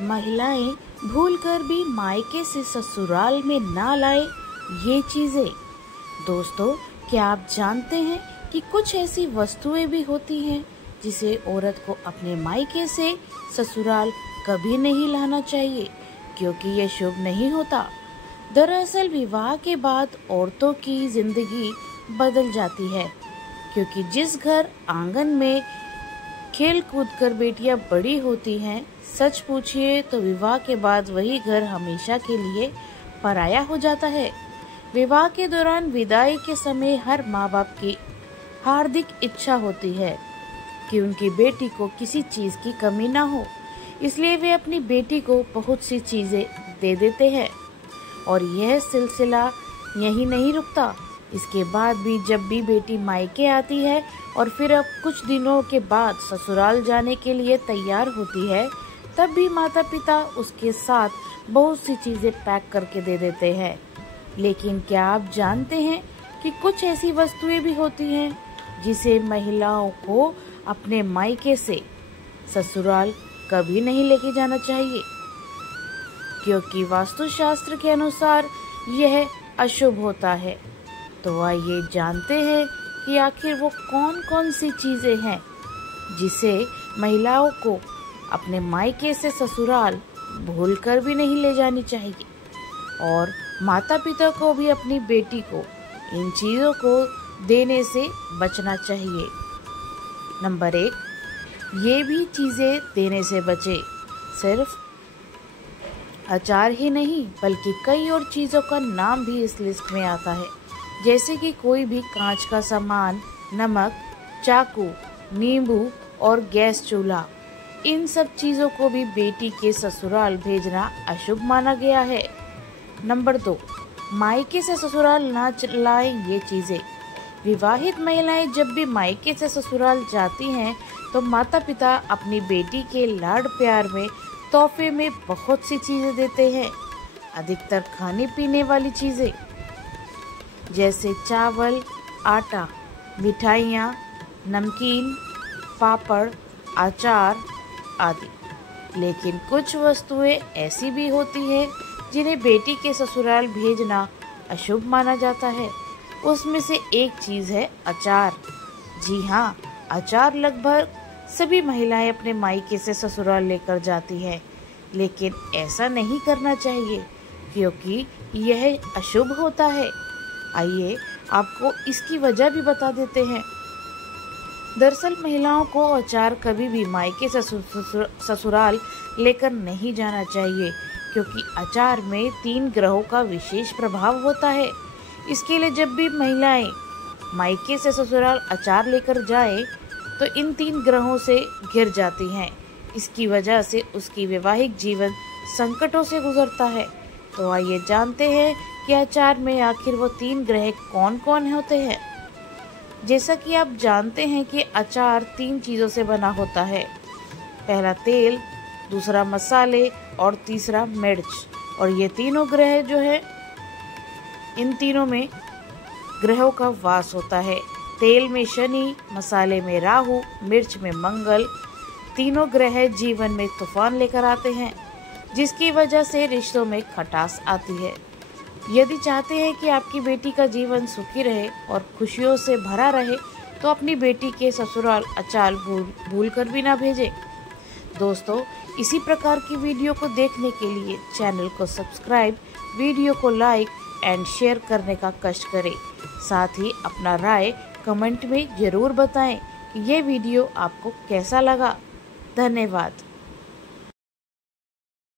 महिलाएं भूलकर भी मायके से ससुराल में ना लाए ये चीजें। दोस्तों, क्या आप जानते हैं कि कुछ ऐसी वस्तुएं भी होती हैं जिसे औरत को अपने मायके से ससुराल कभी नहीं लाना चाहिए, क्योंकि ये शुभ नहीं होता। दरअसल विवाह के बाद औरतों की जिंदगी बदल जाती है, क्योंकि जिस घर आंगन में खेल कूद कर बेटियां बड़ी होती हैं, सच पूछिए तो विवाह के बाद वही घर हमेशा के लिए पराया हो जाता है। विवाह के दौरान विदाई के समय हर माँ बाप की हार्दिक इच्छा होती है कि उनकी बेटी को किसी चीज की कमी ना हो, इसलिए वे अपनी बेटी को बहुत सी चीजें दे देते हैं। और यह सिलसिला यही नहीं रुकता। इसके बाद भी जब भी बेटी मायके आती है और फिर अब कुछ दिनों के बाद ससुराल जाने के लिए तैयार होती है, तब भी माता पिता उसके साथ बहुत सी चीजें पैक करके दे देते हैं। लेकिन क्या आप जानते हैं कि कुछ ऐसी वस्तुएं भी होती हैं जिसे महिलाओं को अपने मायके से ससुराल कभी नहीं लेके जाना चाहिए, क्योंकि वास्तुशास्त्र के अनुसार यह अशुभ होता है। तो आइए जानते हैं कि आखिर वो कौन कौन सी चीजें हैं जिसे महिलाओं को अपने मायके से ससुराल भूलकर भी नहीं ले जानी चाहिए, और माता पिता को भी अपनी बेटी को इन चीजों को देने से बचना चाहिए। नंबर 1, ये भी चीजें देने से बचे। सिर्फ अचार ही नहीं बल्कि कई और चीजों का नाम भी इस लिस्ट में आता है, जैसे कि कोई भी कांच का सामान, नमक, चाकू, नींबू और गैस चूल्हा। इन सब चीजों को भी बेटी के ससुराल भेजना अशुभ माना गया है। नंबर 2, मायके से ससुराल ना लाएं ये चीजें। विवाहित महिलाएं जब भी मायके से ससुराल जाती हैं तो माता पिता अपनी बेटी के लाड प्यार में तोहफे में बहुत सी चीजें देते हैं। अधिकतर खाने पीने वाली चीजें जैसे चावल, आटा, मिठाइयाँ, नमकीन, पापड़, अचार आदि। लेकिन कुछ वस्तुएं ऐसी भी होती हैं जिन्हें बेटी के ससुराल भेजना अशुभ माना जाता है। उसमें से एक चीज है अचार। जी हाँ, अचार लगभग सभी महिलाएं अपने मायके से ससुराल लेकर जाती हैं, लेकिन ऐसा नहीं करना चाहिए क्योंकि यह अशुभ होता है। आइए आपको इसकी वजह भी बता देते हैं। दरअसल महिलाओं को अचार कभी भी मायके से ससुराल लेकर नहीं जाना चाहिए, क्योंकि अचार में 3 ग्रहों का विशेष प्रभाव होता है। इसके लिए जब भी महिलाएं मायके से ससुराल अचार लेकर जाए तो इन 3 ग्रहों से घिर जाती हैं। इसकी वजह से उसकी वैवाहिक जीवन संकटों से गुजरता है। तो आइए जानते हैं कि अचार में आखिर वो 3 ग्रह कौन कौन होते हैं। जैसा कि आप जानते हैं कि अचार 3 चीज़ों से बना होता है। पहला तेल, दूसरा मसाले और तीसरा मिर्च। और ये तीनों ग्रह जो है, इन तीनों में ग्रहों का वास होता है। तेल में शनि, मसाले में राहु, मिर्च में मंगल। तीनों ग्रह जीवन में तूफान लेकर आते हैं, जिसकी वजह से रिश्तों में खटास आती है। यदि चाहते हैं कि आपकी बेटी का जीवन सुखी रहे और खुशियों से भरा रहे, तो अपनी बेटी के ससुराल अचार भूल कर भी ना भेजें। दोस्तों, इसी प्रकार की वीडियो को देखने के लिए चैनल को सब्सक्राइब, वीडियो को लाइक एंड शेयर करने का कष्ट करें। साथ ही अपना राय कमेंट में जरूर बताएं कि ये वीडियो आपको कैसा लगा। धन्यवाद।